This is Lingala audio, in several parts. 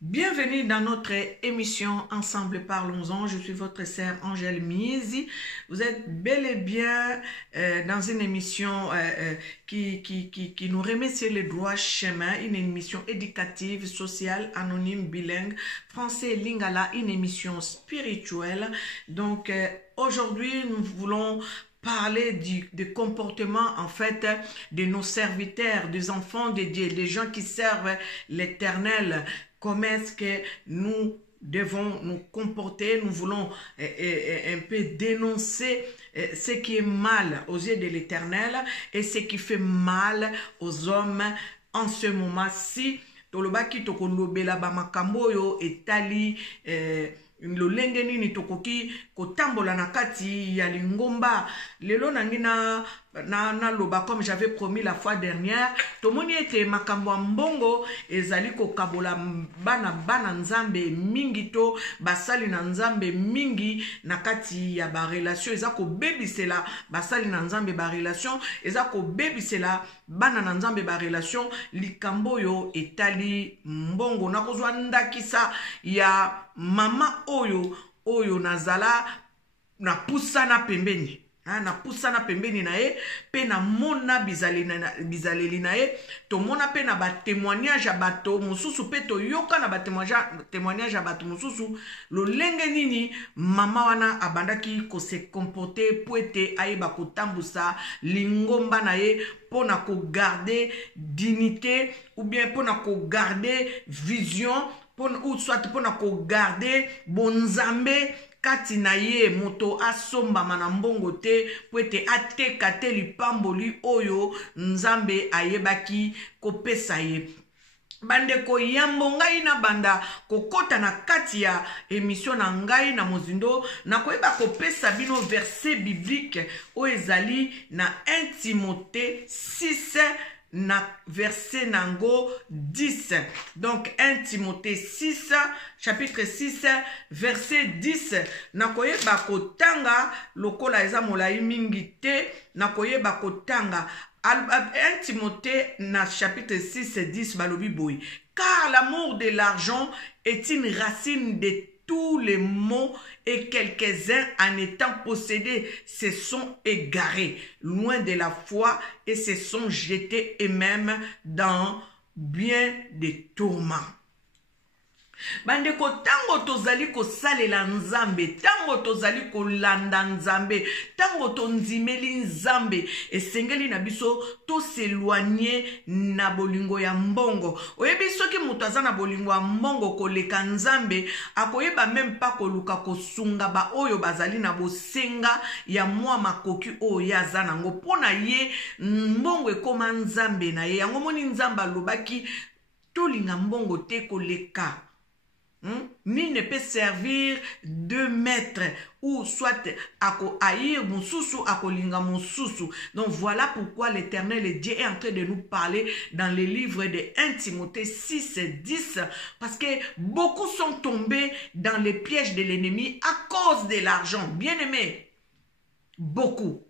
Bienvenue dans notre émission Ensemble Parlons-en. Je suis votre sœur Angèle Miezi. Vous êtes bel et bien dans une émission qui nous remet sur le droit chemin, une émission éducative, sociale, anonyme, bilingue, français et lingala, une émission spirituelle. Donc aujourd'hui, nous voulons parler du comportement en fait de nos serviteurs, des enfants de Dieu, des gens qui servent l'Éternel. Comment est-ce que nous devons nous comporter? Nous voulons un peu dénoncer ce qui est mal aux yeux de l'Éternel et ce qui fait mal aux hommes en ce moment-ci. Tolobaki tokolobela ba makambo yo etali lolenge nini tokoki kotambola na kati ya lingomba lelo nangina na loba comme j'avais promis la fois dernière tomoni ete makambo ya mbongo ezali kokabola bana nzambe mingi to basali na nzambe mingi na kati ya ba relation eza ko bebisela basali na nzambe ba relation eza ko bebisela bana na nzambe ba relation likambo yo etali mbongo na kozwa ndakisa ya mama oyo nazala na pusana pembeni na pusana pembeni na ye pe na mona bizaleli na ye to mona pe na ba témoignage ya bato mususu pe to yoka na ba témoignage ya bato mususu lolenge nini mama wana abandaki ko se comporter po ete ayeba kotambusa lingomba na ye pona ko garder dignité ou bien pona ko garder vision ou soit pona ko garder bonzambe kati na ye moto asomba manambongo te po ete ateka te lipamboli oyo nzambe ayebaki kopesa ye. Bandeko yambo ngai na banda kokota na kati ya émission na ngai na mozindo na koyeba kopesa bino verset biblique o ezali na 1 Timothée 6 na verset nango 10. Donc 1 Timothée 6 chapitre 6 verset 10 na koyeba kotanga lokola eza molai mingi te na koyeba kotanga 1 Timothée na chapitre 6 10 balobi boy. Car l'amour de l'argent est une racine de tous les maux et quelques-uns en étant possédés se sont égarés loin de la foi et se sont jetés eux-mêmes dans bien des tourments. Bandeko tango tozali kosalela nzambe, tango tozali kolanda nzambe, tango tonzimeli nzambe, esengeli na biso to s'éloigner na bolingo ya mbongo. Oyebi soki mutu aza na bolingo ya mbongo koleka nzambe, akoyeba même pas koluka kosunga ba oyo bazali na bosenga ya mwa makoki oyo yaza nango pona ye mbongo ekoma nzambe na ye. Yango moni nzambe alobaki tolinga mbongo te koleka. Ni ne peut servir deux maîtres ou soit ako haïr mususu ako linga mususu. Donc voilà pourquoi l'Éternel et Dieu est en train de nous parler dans les livres de 1 Timothée 6 et 10 parce que beaucoup sont tombés dans les pièges de l'ennemi à cause de l'argent. Bien aimé, beaucoup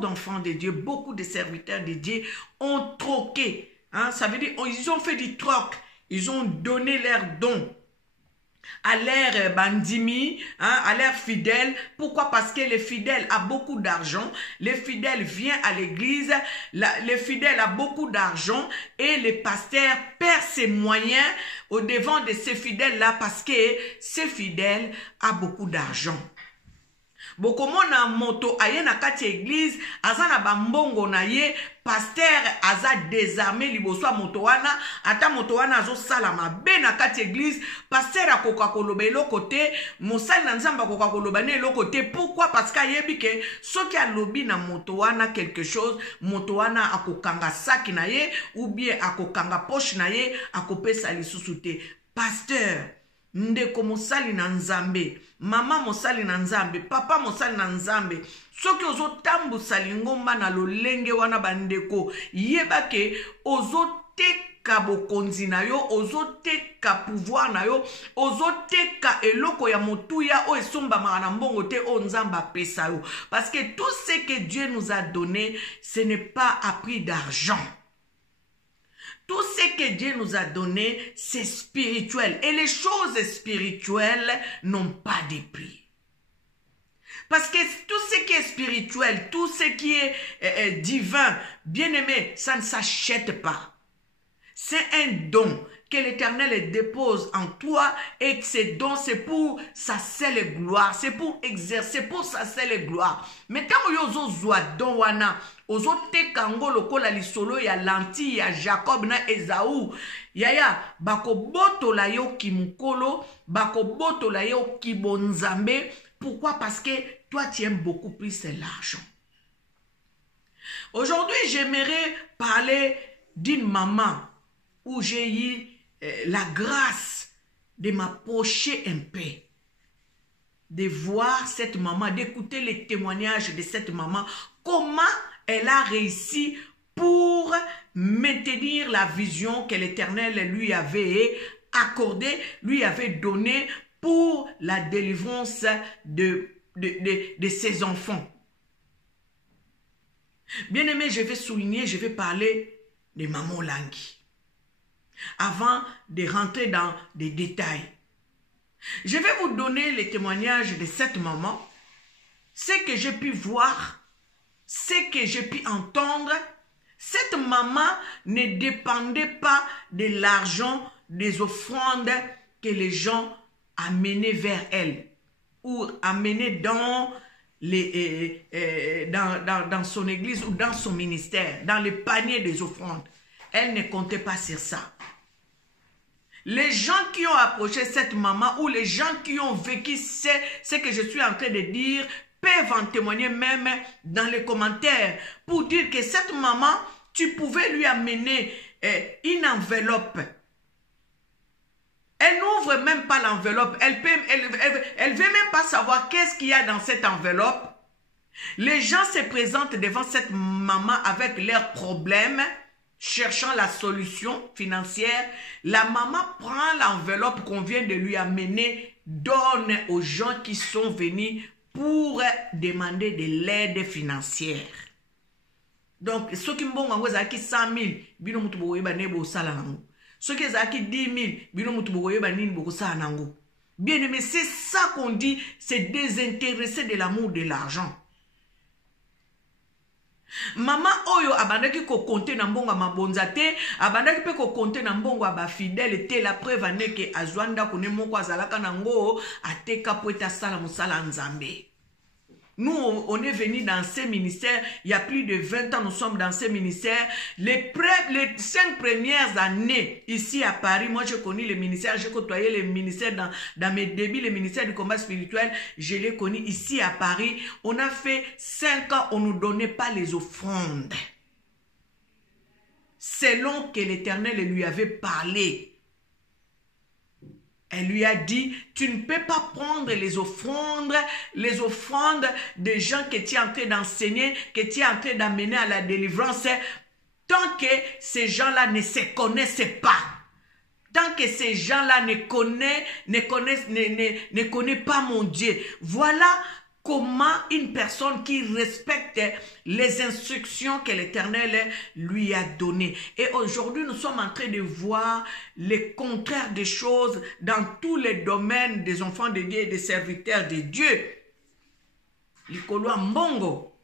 d'enfants de Dieu, beaucoup de serviteurs de Dieu ont troqué. Ça veut dire ils ont fait du troc, ils ont donné leurs dons à l'air bandimi, à l'air fidèle. Pourquoi? Parce que les fidèles a beaucoup d'argent, les fidèles viennent à l'église, les fidèles a beaucoup d'argent et les pasteurs perdent ses moyens au devant de ces fidèles-là parce que ces fidèles a beaucoup d'argent. Bokomona moto aye na kati église azana bambongo na ye pasteur aza désarmé liboso moto wana ata moto wana azo sala mabe na kati église pasteur akoka koloba eloko te mosali na nzamba akoka koloba ne eloko te. Pourquoi? Parce que ayebi ke soki alobi na moto wana quelque chose moto wana akokanga saki na ye ou bien akokanga poche na ye akopesa lisusu te. Pasteur ndeko mosali na nzambe, mama mosali na nzambe, papa mosali na nzambe, soki ozo tambusa lingomba na lolenge wana bandeko yeba ke ozo teka bokonzi na yo, ozo teka pouvoir na yo, ozo teka eloko ya motuya o esomba na mbongo te o nzamba pesa yo. Parce que tout ce que Dieu nous a donné, ce n'est pas à prix d'argent. Tout ce que Dieu nous a donné, c'est spirituel. Et les choses spirituelles n'ont pas de prix. Parce que tout ce qui est spirituel, tout ce qui est divin, bien-aimé, ça ne s'achète pas. C'est un don que l'Éternel dépose en toi et que ces dons, c'est pour sa seule gloire, c'est pour exercer, pour sa seule gloire. Mais quand yozo zwa don wana, ozo te kango lokola lisolo ya lanti ya Jacob na Esaü, yaya bako boto la yo kimukolo, bako boto la yo kibonzambe. Pourquoi? Parce que toi tu aimes beaucoup plus l'argent. Aujourd'hui, j'aimerais parler d'une maman où j'ai eu la grâce de m'approcher un peu, de voir cette maman, d'écouter les témoignages de cette maman, comment elle a réussi pour maintenir la vision que l'Éternel lui avait accordée, lui avait donnée pour la délivrance de ses enfants. Bien aimé, je vais souligner, je vais parler de Maman Langui. Avant de rentrer dans des détails, je vais vous donner les témoignages de cette maman, ce que j'ai pu voir, ce que j'ai pu entendre. Cette maman ne dépendait pas de l'argent, des offrandes que les gens amenaient vers elle ou amenaient dans son église ou dans son ministère, dans le panier des offrandes. Elle ne comptait pas sur ça. Les gens qui ont approché cette maman ou les gens qui ont vécu ce que je suis en train de dire peuvent en témoigner même dans les commentaires pour dire que cette maman, tu pouvais lui amener une enveloppe. Elle n'ouvre même pas l'enveloppe. Elle veut même pas savoir qu'est-ce qu'il y a dans cette enveloppe. Les gens se présentent devant cette maman avec leurs problèmes, cherchant la solution financière. La maman prend l'enveloppe qu'on vient de lui amener, donne aux gens qui sont venus pour demander de l'aide financière. Donc, ceux qui m'ont envoyé 100 000, bino mutu boyeba nebo sala nango. Ceux qui ont 10 000, bino mutu boyeba nini boko sala nango. Bien aimé, c'est ça qu'on dit, c'est désintéresser de l'amour de l'argent. Maman oyo abandaki ko compter na mbongo mabonza te, abandaki pe ko compter na mbongo ba fidèle te, la preuve aneke azwanda kone moko azalaka nango ateka po eta sala musala nzambe. Nous, on est venus dans ces ministères, il y a plus de 20 ans, nous sommes dans ces ministères. Les 5 premières années, ici à Paris, moi j'ai connu les ministères, j'ai côtoyé les ministères dans mes débuts, les ministères du combat spirituel, je les connais ici à Paris. On a fait 5 ans, on ne nous donnait pas les offrandes. Selon que l'Éternel lui avait parlé. Elle lui a dit, tu ne peux pas prendre les offrandes des gens que tu es en train d'enseigner, que tu es en train d'amener à la délivrance, tant que ces gens-là ne se connaissent pas. Tant que ces gens-là ne connaissent pas mon Dieu. Voilà comment une personne qui respecte les instructions que l'Éternel lui a données. Et aujourd'hui, nous sommes en train de voir le contraire des choses dans tous les domaines des enfants de Dieu et des serviteurs de Dieu. Likolo mbongo.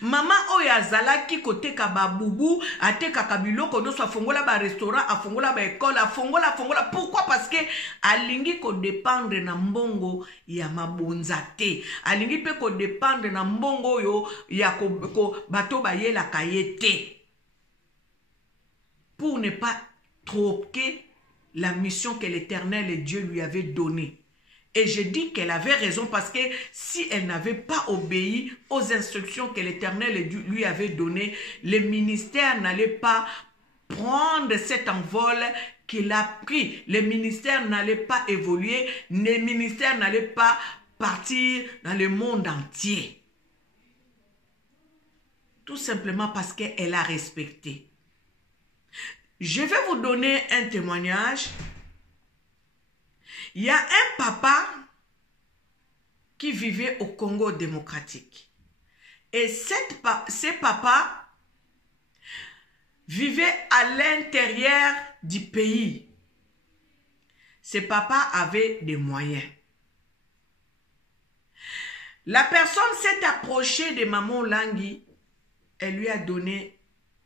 Maman oya zalaki koteka babubu, ateka kabiloko do so fongola ba restaurant, afongola ba école, afongola. Pourquoi? Parce que alingi ko dépendre na mbongo ya mabonza te. Alingi pe ko dépendre na mbongo yo ya ko bato ba yela kayete. Pour ne pas troquer la mission que l'Éternel et Dieu lui avait donnée. Et je dis qu'elle avait raison parce que si elle n'avait pas obéi aux instructions que l'Éternel lui avait données, le ministère n'allait pas prendre cet envol qu'il a pris. Le ministère n'allait pas évoluer, le ministère n'allait pas partir dans le monde entier. Tout simplement parce qu'elle a respecté. Je vais vous donner un témoignage. Il y a un papa qui vivait au Congo démocratique. Et ce papa vivait à l'intérieur du pays. Ses papas avaient des moyens. La personne s'est approchée de maman Langui. Elle lui a donné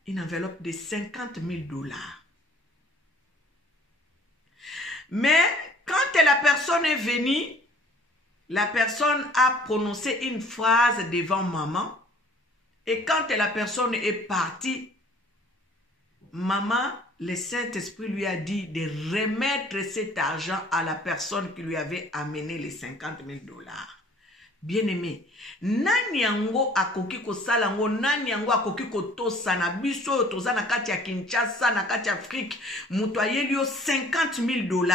une enveloppe de 50 000 $. Mais quand la personne est venue, la personne a prononcé une phrase devant maman. Et quand la personne est partie, maman, le Saint-Esprit lui a dit de remettre cet argent à la personne qui lui avait amené les 50 000 $. Bien-aimé, nani yango akoki kosala ngo, nani yango akoki kotosa na biso toza na kati ya Kinshasa, na kati ya Afrique, muto ayeli yo 50 000 $.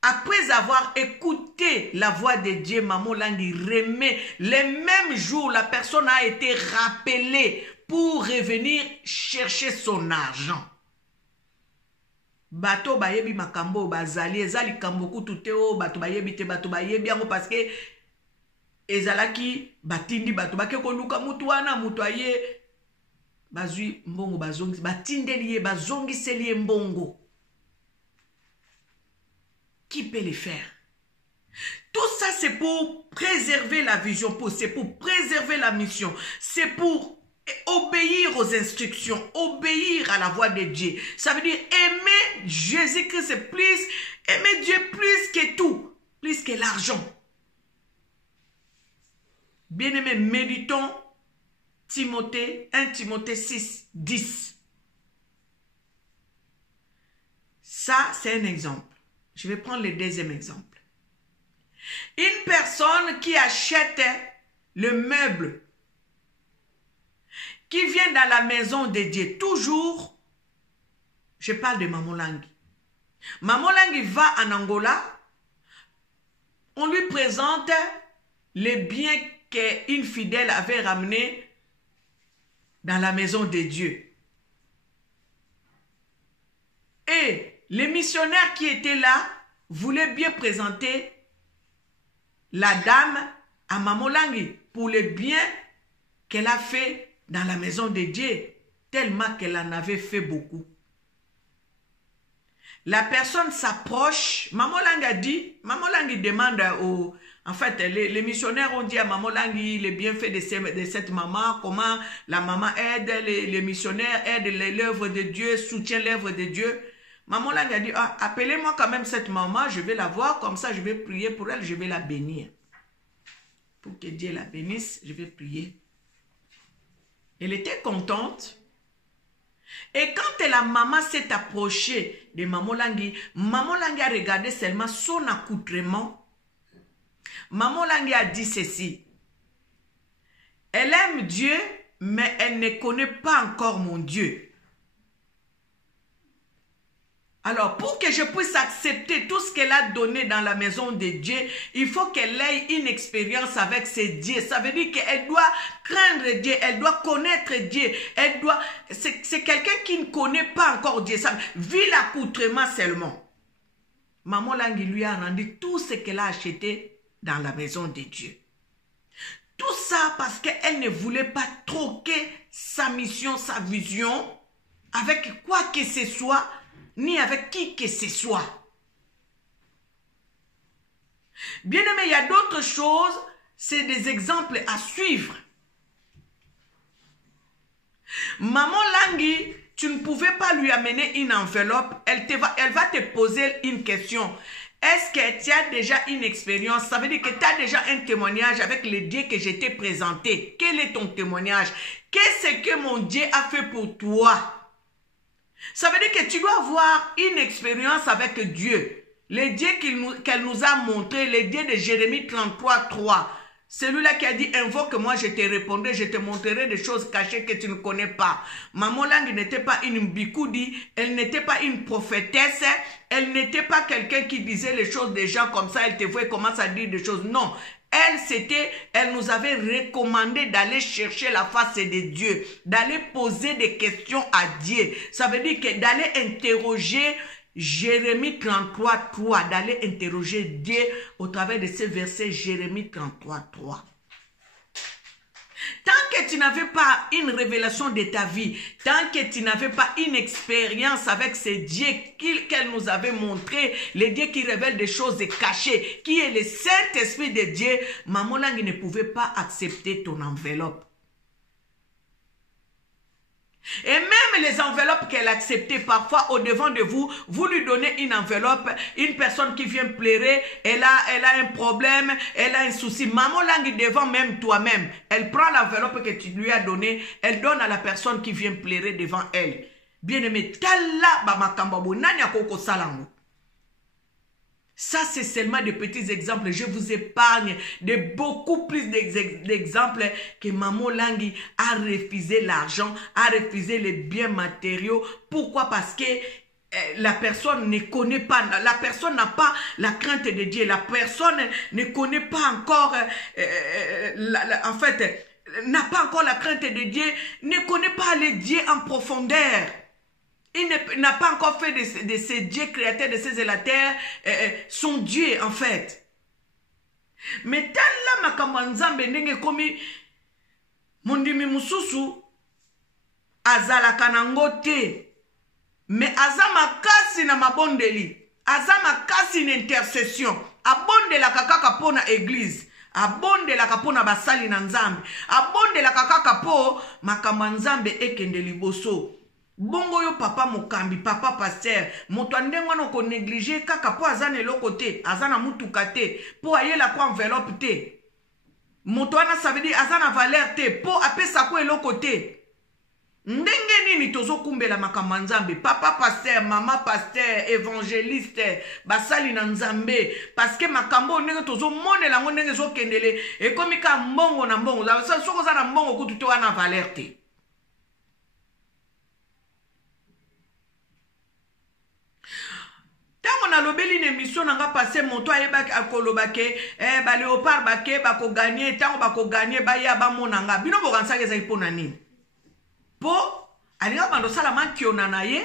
Après avoir écouté la voix de Dieu, maman Langui remet, le même jour, la personne a été rappelée pour revenir chercher son argent. Bato bayebi makambo bazali ezali kambo kututeo bato bayebi te bato bayebi yango parce que ezalaki batindi bato bake koluka mutu wana mutu aye bazui mbongo bazongi batindeli ye bazongiseli ye mbongo. Qui peut le faire? Tout ça c'est pour préserver la vision, c'est pour préserver la mission, c'est pour obéir aux instructions, obéir à la voix de Dieu. Ça veut dire aimer Jésus-Christ plus, aimer Dieu plus que tout, plus que l'argent. Bien-aimés, méditons Timothée, 1 Timothée 6, 10. Ça, c'est un exemple. Je vais prendre le deuxième exemple. Une personne qui achète le meuble qui vient dans la maison de Dieu, toujours, je parle de Maman Langui. Maman Langui va en Angola, on lui présente les biens qu'une fidèle avait ramenés dans la maison de Dieu. Et les missionnaires qui étaient là voulaient bien présenter la dame à Maman Langui pour les biens qu'elle a fait dans la maison de Dieu, tellement qu'elle en avait fait beaucoup. La personne s'approche, Maman Langui a dit, Maman Langui demande aux... En fait, les missionnaires ont dit à Maman Langui les bienfaits de cette maman, comment la maman aide, les missionnaires aident l'œuvre de Dieu, soutiennent l'œuvre de Dieu. Maman Langui a dit, ah, appelez-moi quand même cette maman, je vais la voir, comme ça je vais prier pour elle, je vais la bénir. Pour que Dieu la bénisse, je vais prier. Elle était contente. Et quand la maman s'est approchée de Maman Langui a regardé seulement son accoutrement. Maman Langui a dit ceci. Elle aime Dieu, mais elle ne connaît pas encore mon Dieu. Alors, pour que je puisse accepter tout ce qu'elle a donné dans la maison de Dieu, il faut qu'elle ait une expérience avec ses dieux. Ça veut dire qu'elle doit craindre Dieu, elle doit connaître Dieu, elle doit... C'est quelqu'un qui ne connaît pas encore Dieu. Ça vit l'accoutrement seulement. Maman Langui lui a rendu tout ce qu'elle a acheté dans la maison de Dieu. Tout ça parce qu'elle ne voulait pas troquer sa mission, sa vision avec quoi que ce soit, ni avec qui que ce soit. Bien aimé, il y a d'autres choses, c'est des exemples à suivre. Maman Langui, tu ne pouvais pas lui amener une enveloppe, elle va te poser une question. Est-ce que tu as déjà une expérience? Ça veut dire que tu as déjà un témoignage avec le Dieu que je t'ai présenté. Quel est ton témoignage? Qu'est-ce que mon Dieu a fait pour toi? Ça veut dire que tu dois avoir une expérience avec Dieu. Le Dieu qu'elle nous a montré, le Dieu de Jérémie 33, 3. Celui-là qui a dit, invoque-moi, je te répondrai, je te montrerai des choses cachées que tu ne connais pas. Maman Langui n'était pas une bikoudi, elle n'était pas une prophétesse, elle n'était pas quelqu'un qui disait les choses des gens comme ça, elle te voit commence à dire des choses. Non. Elle nous avait recommandé d'aller chercher la face de Dieu, d'aller poser des questions à Dieu. Ça veut dire que d'aller interroger Jérémie 33, 3, d'aller interroger Dieu au travers de ce verset Jérémie 33, 3. Tant que tu n'avais pas une révélation de ta vie, tant que tu n'avais pas une expérience avec ce Dieu qu'elle nous avait montré, le Dieu qui révèle des choses cachées, qui est le Saint-Esprit de Dieu, Maman Langi ne pouvait pas accepter ton enveloppe. Et même les enveloppes qu'elle acceptait parfois au devant de vous, vous lui donnez une enveloppe, une personne qui vient pleurer, elle a un problème, elle a un souci. Maman Langi devant même toi-même, elle prend l'enveloppe que tu lui as donnée, elle donne à la personne qui vient pleurer devant elle. Bien-aimé, tala bamakambo nani akoko salango. Ça, c'est seulement des petits exemples. Je vous épargne de beaucoup plus d'exemples que Maman Langi a refusé l'argent, a refusé les biens matériaux. Pourquoi? Parce que la personne ne connaît pas, la personne n'a pas la crainte de Dieu. La personne ne connaît pas encore, en fait, n'a pas encore la crainte de Dieu, ne connaît pas le Dieu en profondeur. Il n'a pas encore fait de ces dieux créateurs, de ces élatères, son Dieu en fait. Mais tala makambo nzambe ndenge komi mondimi mususu azalaka nango te. Mais aza makasi na mabondeli, aza makasi na intercession, abondelaka kaka po na église, abondelaka po na basali na nzambe, abondelaka kaka po makambo nzambe ekende liboso. Bongo yo papa mokambi, papa pasteur, moto andengwa no ko négliger kaka po azana eloko te, azana mutuka te, po ayela ko enveloppe te. Moto wana ça veut dire azana valeur te, po apesa ko eloko te. Ndenge nini tozo kumbela makambo nzambe, papa pasteur, mama pasteur, évangéliste, basali na nzambe, parce que makambo ndenge tozo monela ngo ndenge zo kendele, e komi ka mbongo na mbongo, ça soko za na mbongo kutu to wana valeur te. Tango na lobeli une émission nanga passé moto ayebaki akolobake ba léopard bake bako gagner tango bako gagner ba ya ba monanga bino bokansaka eza ipona nini po alinga bando sala makiona na ye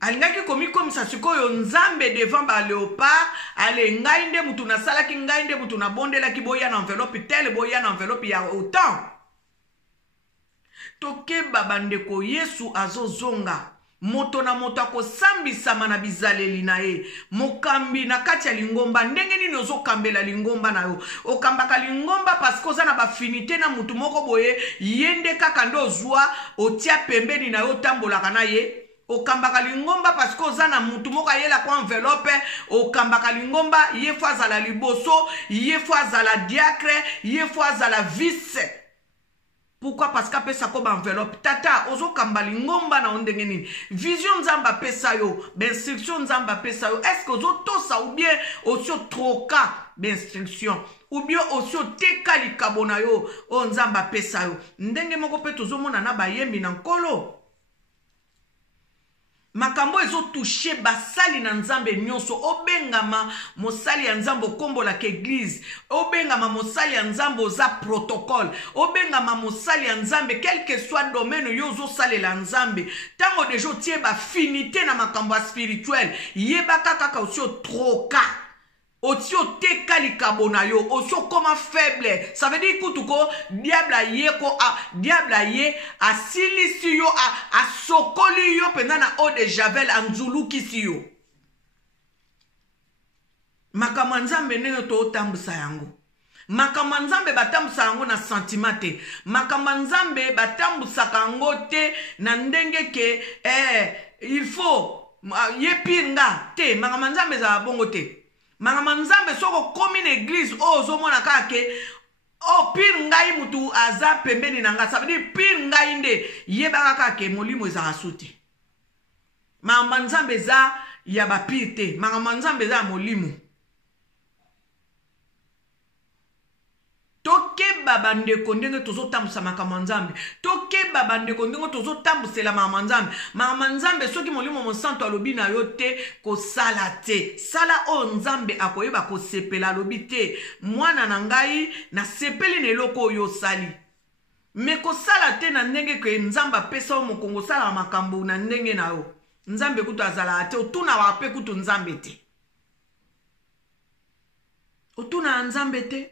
alingaki komi komisa sikoyo nzambe devant ba léopard ale ngai nde mutu na sala ki ngai nde mutu na bondela ki boya na enveloppe tel boya na enveloppe ya autant toke babandeko Yesu azozonga moto na moto akosambisama na bizaleli na ye mokambi na kati ya lingomba ndenge nini ozokambela lingomba na yo okambaka lingomba parce que oza na bafinité na mutu moko boye yende kaka nde ozwa otia pembeni na yo tambolaka na ye okambaka lingomba parce que oza na mutu moko ayela kwa enveloppe okambaka lingomba ye fo azala liboso ye fo azala diacre ye fo azala vice. Pourquoi? Parce qu'après ça comme enveloppe tata ozo kambali ngomba na ondenge nini vision nzamba pesa yo d'instruction nzamba pesa yo est-ce que ozo tosa ou bien ozo troka d'instruction ou bien ozo teka likabona yo o nzamba pesa yo ndenge moko pe tozo mona na bayembi na nkolo makambo ezo touché basali na nzambe nyonso obengama mosali ya nzambe kombola ke église obengama mosali ya nzambe oza protocole obengama mosali ya nzambe quel que soit domaine yo zo salela nzambe tango dejo tie ba finité na makambo spirituel yebaka kaka osio troka Otio te kalikabona yo, osio koma faible. Ça veut dire kutuko diable ye ko a diable ye a silisi yo a sokoli yo pendana eau de javel anzulu kisi yo. Makamanzambe nene to otambusa yango. Makamanzambe batambusa yango na sentimate. Makamanzambe batambusa kango te na ndenge ke il faut ye pinga te makamanzambe za bongo te. Mangamanzambe soko komi na église ozo mona kake o pire ngai mutu aza pembeni nanga ça veut dire pire ngai nde yebaka kake molimo eza asuti mangamanzambe za ya ba pire te mangamanzambe za molimo toke babande kondenge tozo tambusa makamanzambe toke babande kondenge tozo tambusela makamanzambe makamanzambe soki molimo mosanto alobi na yo te ko sala te sala o nzambe akoyeba ko sepela alobi te mwana na ngai na sepeli na eloko oyo sali me ko sala te na ndenge ke nzamba pesa o mokongo sala makambo na ndenge na yo nzambe kutu azala te otuna wape kutu nzambe te otuna nzambe te.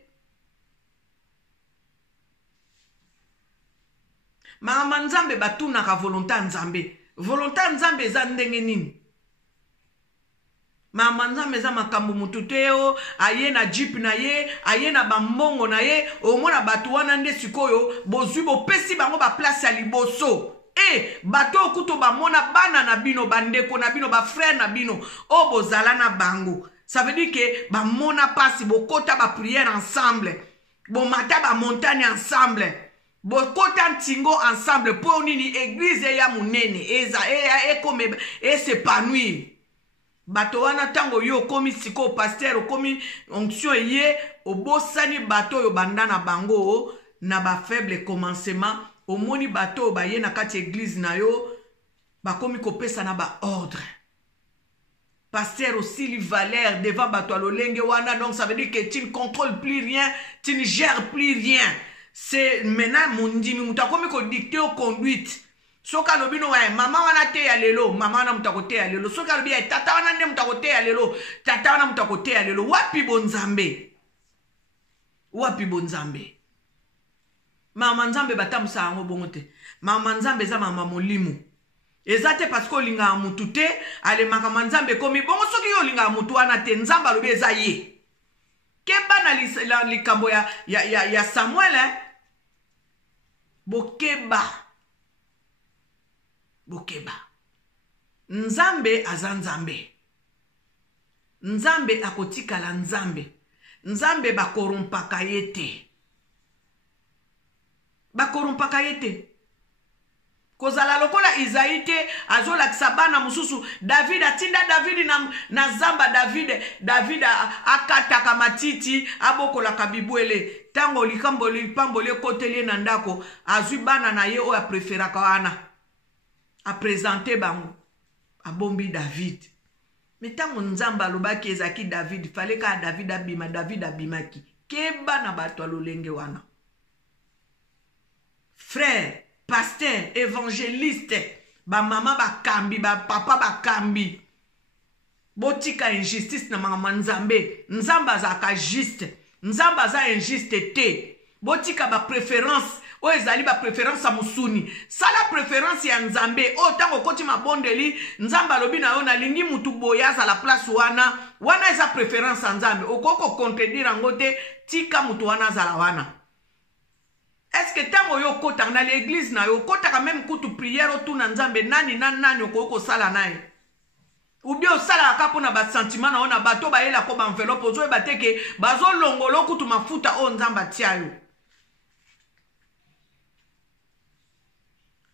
Mama nzambe batunaka volonté nzambe. Volonté nzambe eza ndenge nini? Mama nzambe eza makambo mutu te o, aye na jeep na ye, aye na bambongo na ye, omona batu wana nde sikoyo, bozwi bopesi bango ba place ya liboso. Bato okuto bamona bana na bino, bandeko na bino, ba frère na bino, o bozala na bango. Ça veut dire que bamona pasi, bokota ba prière ensemble, bomata ba montagne ensemble, bokota ntingo ensemble, po nini église ya munene, eza ekome s'épanouir. Bato wana tango yo komi siko pasteur komi onction ye obosani bato yo bandana bango na ba faible commencement omoni bato ba ye na kati église na yo bakomi kopesa na ba ordre. Pasteur aussi li valeur devant bato lolenge wana, donc ça veut dire que tu ne contrôles plus rien, tu ne gères plus rien. C'est maintenant mon ndimi mutakomi ko dicter au conduite. Soka lobino wa mama wana te ya lelo, mama wana mutakote ya lelo. Soka lobi tata wana nde mutakote ya lelo, tata wana mutakote ya lelo. Wapi bonzambe? Wapi bonzambe? Mama nzambe batamusa yango bongo te. Mama nzambe za mama molimo. Ezate parce que linga mutu te, ale mama nzambe komi bongo soki yo linga mutu wana te nzamba lobi eza ye. Keba na likambo ya Samuel bokeba. Bokeba. Nzambe aza nzambe. Nzambe akotikala nzambe. Nzambe bakorompaka yete. Bakorompaka yete. Kozala lokola Isaïe te azola kisabana mususu David atinda David na zamba David akataka matiti abokola kabibwele tango likambo lipambole kotelie na ndako azwi bana na ye o a preferaka wana a présenter bango a bombi David. Mais tango nzamba lobaki ezaki David fallait ka David abimaki keba na bato lolenge wana. Frère, pasteur, évangéliste, ba mama ba kambi, ba papa ba kambi. Botika injustice na mama nzambe. Nzamba za ka juste. Nzamba za injuste te. Botika ba préférence. O ezali ba préférence a musuni. Sala préférence ya nzambe. O tango koti mabondeli. Nzamba lobi na yo na lingi mutu boyaza la place wana. Wana eza préférence a nzambe. Okoko contredire angote. Tika mutu wana zala wana. Est-ce que tango yo kota na l'église na yo kota ka même kutu prière otu na nzambe nani okoko sala nae? Ou bien osala ka pona ba sentiment na ona bato ba yela ko ba enveloppe ozo bateke bazo longolo kutu mafuta o nzamba tia yo.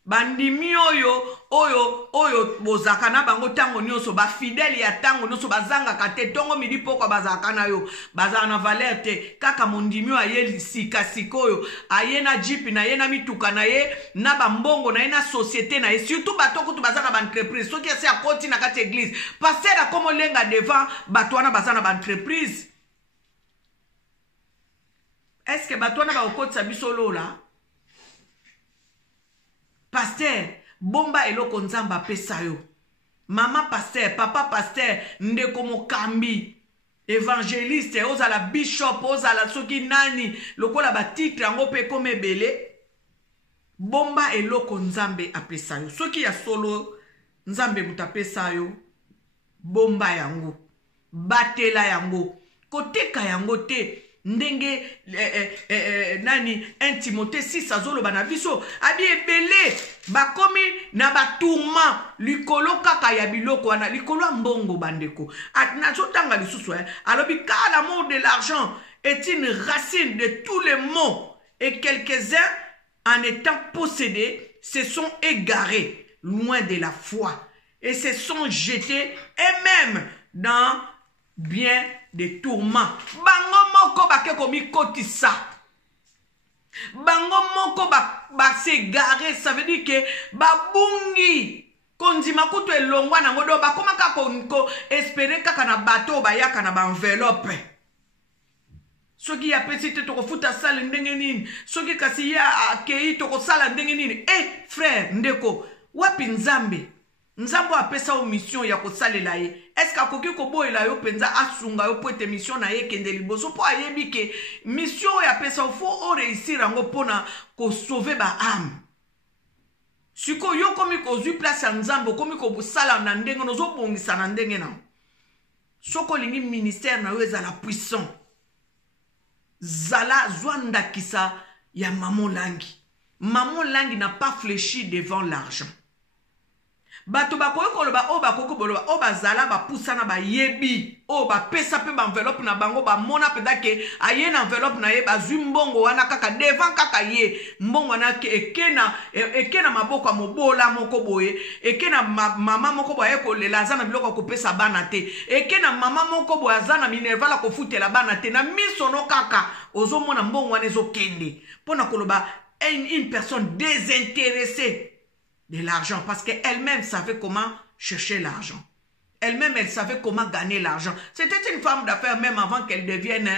Bandimi oyo bozaka na bango tango nyonso ba fidèle ya tango nyonso bazanga kate tongo midi poko bazaka na yo bazana na valeur te kaka mondimi aye sika sikoyo aye na jeep na ye na mituka na ye na bambongo na ye na société na ye surtout bato kutu bazana ba entreprise soki ese akoti na kati église passer a komo lenga devant bato wana bazana ba entreprise. Est-ce que bato wana ba okoti sa biso lola? Pasteur, bomba eloko nzamba pesa yo. Mama pasteur, papa pasteur, ndeko mokambi, évangéliste, ozala bishop, ozala soki nani, lokola ba titre yango pe kome bele. Bomba eloko nzambe apesa yo. Soki ya solo nzambe mutapesa yo, bomba yango, batela yango, koteka yango te. Ndenge nani 1 Timothée 6 azolo banabiso abi ebele bakomi na batourment likolo kaka ya biloko wana likolo mbongo bandeko atna zotanga lisusu alobi car l'amour de l'argent est une racine de tous les maux et quelques-uns en étant possédés se sont égarés loin de la foi et se sont jetés eux-mêmes dans bien des tourments. Bango moko bake komi kotisa. Bango moko ba se gare, ça veut dire que babungi kondima kutu elongwa na ngodo bakoma kako espérer kaka na bateau ba yaka na ba enveloppe. Soki ya pesite to kofuta sala ndenge nini, soki kasi ya akei to ko sala ndenge nini. Frère ndeko, wapi nzambe? Nzambo apesa o mission ya kosalela ye. Est-ce que akoki koboyela yo penza asunga yo po ete mission na ye kende liboso po ayebi ke mission ya pesa fo o réussir ango pona ko sauver ba âme. Siko yo komi kozui place ya nzambe komi kobusala na ndenge nozo bongisa na ndenge na. Soko lingi ministère na yo ezala puissant. Zala zwanda kisa ya Maman Langi. Maman Langi n'a pas fléchi devant l'argent. Bato bakoyo koloba o bakoko boloba o bazala ba pusana ba yebi o ba pesa pe ba enveloppe na bango ba mona pedake aye na enveloppe na ye bazwi mbongo wana kaka devant kaka ye mbongo wana ekena maboko ya mobola moko boye ekena mama moko boye ko lela zana biloko ko pesa bana te ekena mama moko boye azana minervala ko futela bana te na misono kaka ozomona mbongo wana ezokende pona koloba une personne désintéressée de l'argent parce qu'elle-même savait comment chercher l'argent. Elle-même, elle savait comment gagner l'argent. C'était une femme d'affaires même avant qu'elle devienne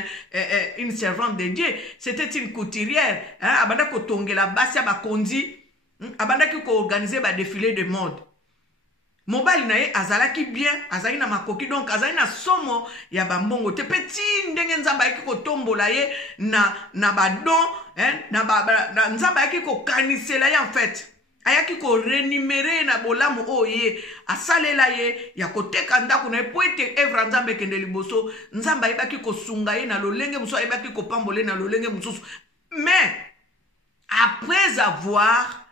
une servante de Dieu. C'était une couturière. Abanda ko tongela basia ba kondi, abanda ki ko organiser ba défilé de mode. Mobile na ye azalaki bien, azali na makoki donc azali na somo ya bambongo te petit ndenge nzamba yaki ko tombola ye na badon, na nzamba yaki ko kanisela ye en fait. Ayaki ko renimere na bolamu oye asalela ye ya koteka ndako na po ete evra nzambe kende liboso nzamba yebaki ko sunga ye na lolenge muso yebaki ko pambole na lolenge mususu mais après avoir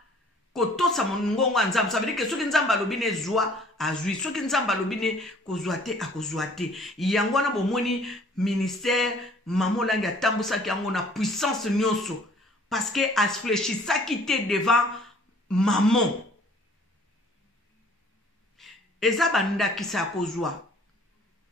kotosa mongongo nzambe ça veut dire que soki nzamba lobine zwa azui soki nzamba lobine kozwa te akozwa te yango na bomoni ministère Maman Langi atambusaki yango na puissance nyonso parce que asfléchissaki te devant maman. Eza banda kisa kozwa.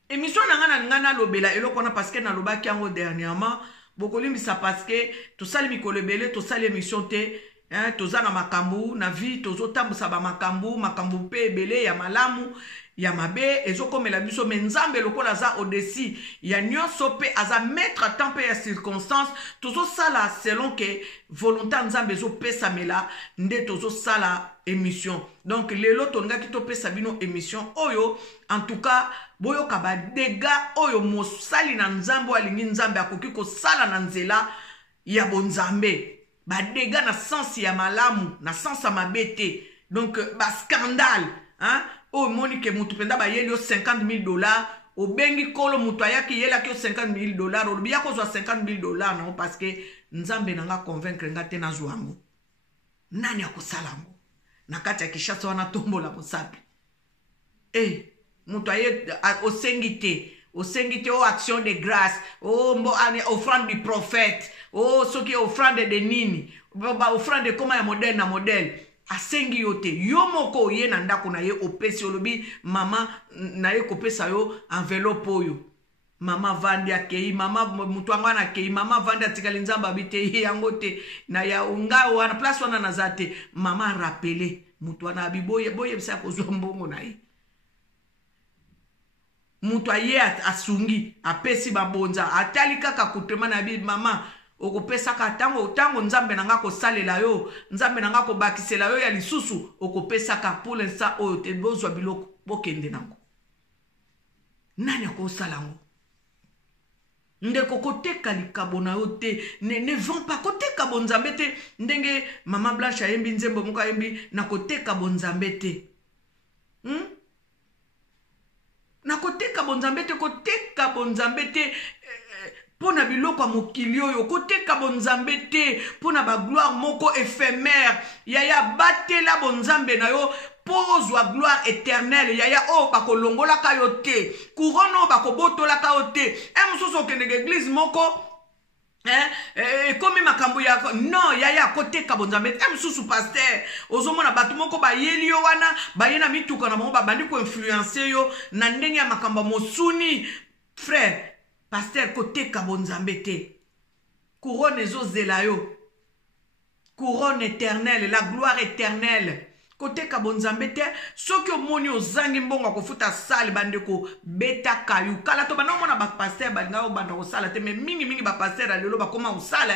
Émission na ngana lobela eloko na parce que na lobaki yango dernièrement bokolimbisa parce que to sali mikolebele to sali émission te hein toza na makambu na vie tozotambusa ba makambu pe ebele ya malamu ya mabe ezokomela biso menzambe lokola za odesi ya nyonso pe aza mettre à temps pe ya circonstance tozo sala selon que volonté nzambe zo pesa mela nde tozo sala émission donc lelo tonga ki to pesa bino émission oyo en tout cas boyo kaba dega oyo mosali na nzambe alingi nzambe akoki ko sala na nzela ya bonzambe ba dega na sens ya malamu na sens ya mabete donc ba scandale hein oh monique mutu penda ba yeli $50,000 o bengi kolo mutu ayaki yela ki $50,000 o biya ko zo $50,000 non parce que nzambe nanga convaincre ngate na zwango nani akosalango na kati ya Kishasa wana tombola mosapi mutu aye osengite o action de grâce offrande du prophète soki offrande de nini offrande koma ya modèle na modèle asengi yote yo moko ye na ndako na ye opesi olobi mama na ye kopesa yo enveloppe oyo mama vandi akei mama mutu anga akei mama vandi atikali nzamba bite yango te na ya unga wana place wana nazate mama rappeler mutu wana abiboye boye bisa kozwa mbongo na ye mutu aye asungi apesi babonza atali kaka kutrema na bi mama okopesaka tango nzambe nanga ko salela yo nzambe nanga ko bakisela yo ya lisusu okopesaka pour l'instant oyo te bozwa biloko bokende nango nani akosalango ndeko koteka likabo na yo te ne vend pas koteka bonzambe te ndenge mama Blanche ayembi nzembo moko ayembi na koteka bonzambe te na koteka bonzambe te pona biloko mokili oyo koteka bonzambe te pona ba gloire moko éphémère yaya batela bonzambe na yo pozwa gloire éternelle yaya o bakolongola ka yo te couronne o bakobotola ka yo te mususu okende église moko komi makambo ya non yaya koteka bonzambe mususu pasteur ozomona bato moko bayeli yo wana bayena mituka na bango babandi ko influencer yo na ndenge ya makambo mosuni frère pasteur koteka bonzambe te couronne ezozela yo couronne éternelle la gloire éternelle koteka bonzambe te soki omoni ozangi mbongo kofuta sale bandeko beta kayu kala to bana mona ba pasteur balinga obanda kosala te mais mingi ba pasteur alelo bakoma osala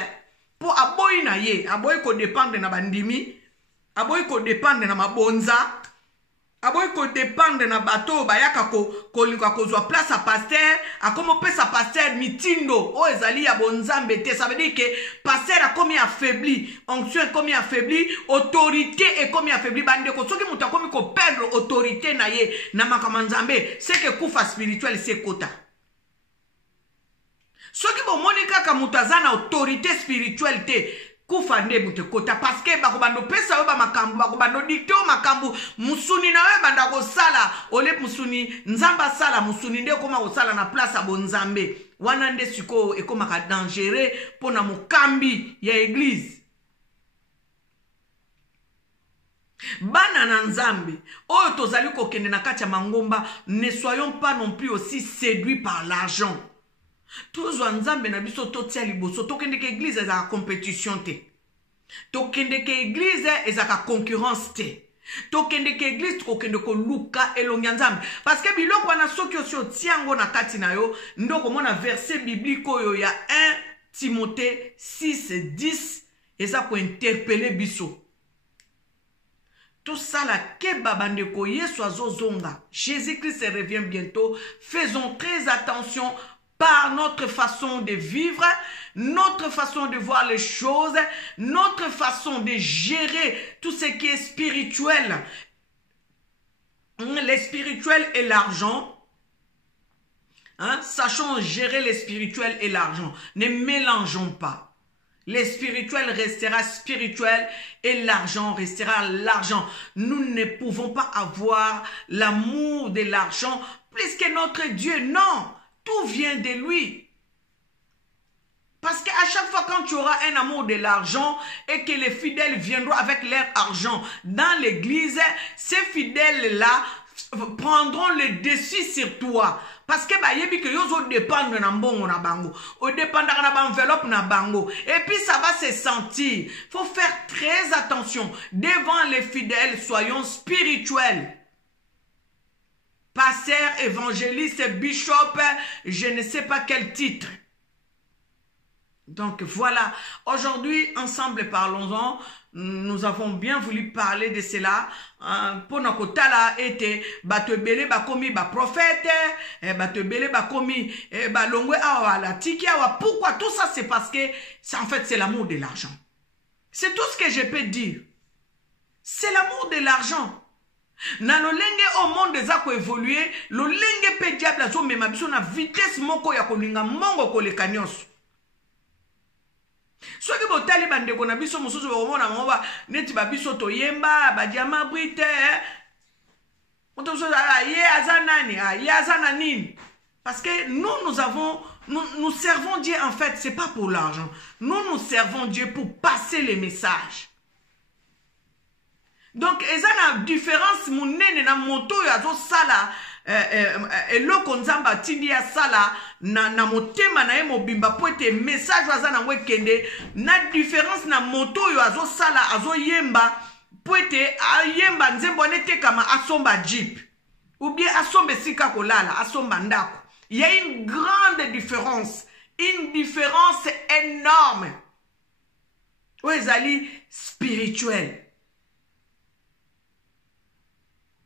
po aboyi na ye aboyi ko dépendre na bandimi aboyi ko dépendre na mabonza aboyi ko dépendre na bato bayaka kolinga kozwa place à pasteur akomo pesa pasteur mitindo o ezali ya bonzambe te. Ça veut dire que pasteur a komi affaibli, onction est komi affaibli, autorité est komi affaibli. Bandeko soki muta komi ko perdre autorité na ye na makamanzambe c'est que kufa spirituel c'est kota. Soki bomoni kaka mutaza na autorité spirituelle te kufa nde mute kota parce que bakobando pesa yo ba makambu bakobando dicté o makambu musuni na we banda ko sala ole musuni nzamba sala musuni nde koma ko sala na place a bonzambe wana nde siko e koma ka dangereux pona mukambi ya église. Bana na nzambe oyo tozali kokende na kati ya mangomba, ne soyons pas non plus aussi séduits par l'argent. Tozwa nzambe na biso totia liboso tokende ke église ezaka compétition te, tokende ke église ezaka concurrence te, tokende ke église tokende ko luka elongia nzambe parce que biloko wana soki osi otiango na kati na yo ndoko mona verset biblique oyo ya 1 Timothée 6:10 eza ko interpeller biso. Tout ça là, que babandeko Yesu azozonga, Jésus-Christ revient bientôt. Faisons très attention par notre façon de vivre, notre façon de voir les choses, notre façon de gérer tout ce qui est spirituel. Les spirituels et l'argent. Sachons gérer les spirituels et l'argent. Ne mélangeons pas. Les spirituels restera spirituel et l'argent restera l'argent. Nous ne pouvons pas avoir l'amour de l'argent plus que notre Dieu. Non, tout vient de lui. Parce qu'à chaque fois quand tu auras un amour de l'argent et que les fidèles viendront avec leur argent dans l'église, ces fidèles-là prendront le dessus sur toi. Parce que yebi que yozo dépendre na mbongo na bango, o dépendre na enveloppe na bango, et puis ça va se sentir. Faut faire très attention devant les fidèles, soyons spirituels. Pasteur, évangéliste, bishop, je ne sais pas quel titre. Donc voilà, aujourd'hui, ensemble parlons-en. Nous avons bien voulu parler de cela. Pour notre kotala était batebele bakomi ba prophète, batebele bakomi ba longwe awa la tiki awa. Pourquoi tout ça? C'est parce que en fait c'est l'amour de l'argent. C'est tout ce que je peux dire. C'est l'amour de l'argent. Na lolenge au monde des ako évoluer, lolenge pe diable zo mema biso na vitesse moko ya kolinga mongo koleka nyonso. Soki botali bandeko na biso mosusu bakomona bango neti babiso toyemba badiama brite moto mosusu ye aza nani ye aza na nini. Parce que nous servons Dieu en fait, c'est pas pour l'argent. Nous servons Dieu pour passer les messages. Donc eza na différence munene na moto yazo sala eloko nzamba tindi ya sala na motema na ye mobimba po ete message aza na wekende na différence na moto yo azo sala azo yemba po ete ayemba nzembo netekama asomba jeep ou bien asomba sika kolala asomba ndako. Il y a une grande différence, une différence énorme. Oezali spirituel.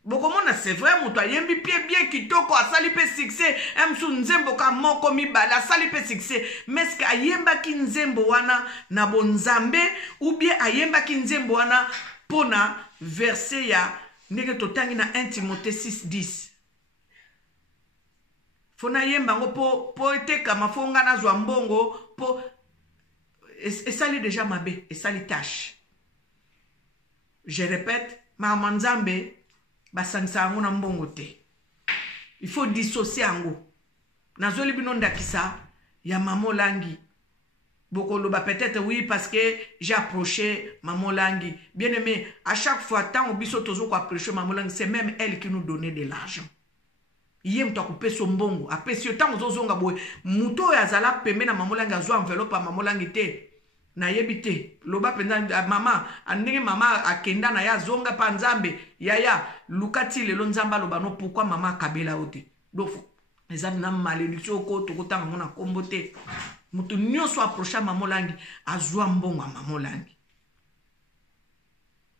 Bokomona c'est vrai muto ayembi pied bien kitoko asali pe succès emsu nzembo ka moko mibala asali pe succès mais ce que ayemba ki nzembo wana na bonzambe ou bien ayemba ki nzembo wana pona verset ya ndenge totangi na 1 Timothée 6:10 fona yemba ngo po eteka mafonga na zwa mbongo po esali déjà mabe esali tâche. Je répète, mama nzambe basangisa yango na mbongo te. Il faut dissocier yango. Nazoli bino ndakisa ya Maman Langi. Bokoloba peut-être oui parce que j'ai approché Maman Langi. Bien aimé, à chaque fois tant obiso tozo ko approcher Maman Langi, c'est même elle qui nous donnait de l'argent. Yem to couper son mbongo. Apesi tant ozozonga boy. Muto ya zala pembe na Maman Langi azo enveloppe à Maman Langi te. Na yebite loba penza mama andenge mama akenda na ya zonga pa nzambe yaya lukati lelo nzamba loba no pourquoi mama kabela ote dofo ezami na malédiction ko tokotanga mona kombote mutu nyonso approcha Maman Langi azwa mbongo Maman Langi.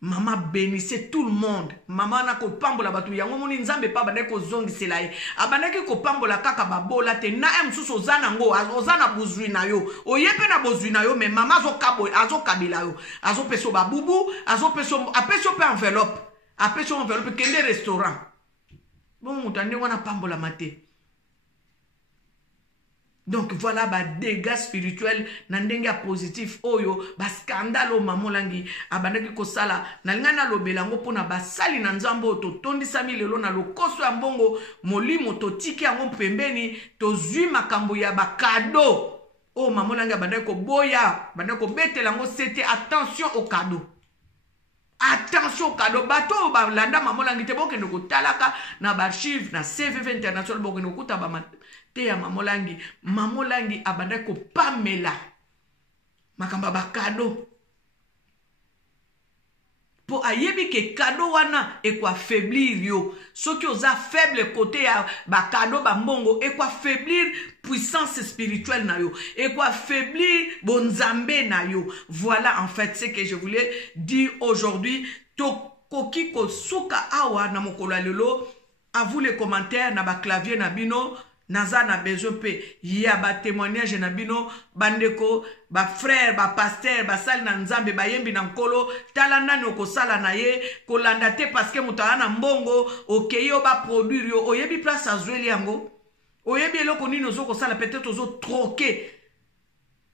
Maman bénissait tout le monde. Maman na ko pambola batu yango moni nzambe pa bande ko zongisela ye. Abandaki ko pambola kaka babola te na msusu ozana ngo ozana bozwi na yo. Oyepe na bozwi na yo mais maman azo kabila yo. Azo peso babubu, azo peso apeso pe enveloppe. Apeso enveloppe kende restaurant. Bon mutande wana pambola mate. Donc voilà ba dégâts spirituels na ndenge positif oyo ba scandale mamolangi abandaki kosala na lingana lobelango pona basali na nzambo to tondisami lelo na lokoso ya mbongo molimo to tiki yango pembeni to zwi makambo ya ba cadeau o mamolangi abandaki ko boya bandaki ko betelango c'était attention au cadeau. Attention cadeau bato ba landa mamolangi te bokende ko talaka na ba archive na CVV international bokende ko kuta ba te ya mamolangi abandaki ko pamela makamba ba cadeau po ayebi ke cadeau wana e ko affaiblir yo soki oza faible côté ya ba cadeau ba mbongo e ko affaiblir puissance spirituelle na yo et quoi affaiblir bonzambe na yo. Voilà en fait ce que je voulais dire aujourd'hui. Tokoki ko suka awa na mokolo lelo. À vous les commentaires na ba clavier na bino naza na besoin pe ya ba témoignage na bino bandeko ba frère ba pasteur ba sali na nzambe ba yembi na nkolo tala nani okosala na ye kolanda te parce que mutana na mbongo okeyo ba produire yo oyebi place azweli yango. Oyebi eloko nini ozo kosala peut-être ozo troquer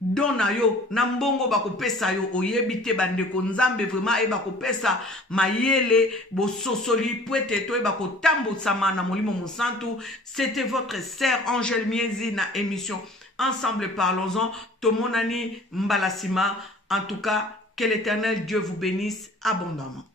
dona yo na mbongo bakopesa yo oyebi te bandeko nzambe vraiment e bakopesa mayele bososoli pwete to e bakotambotsama na molimo mosantu. C'était votre sœur Angèle Miezi na émission Ensemble parlons-en. Tomonani Mbalasima. En tout cas, que l'Éternel Dieu vous bénisse abondamment.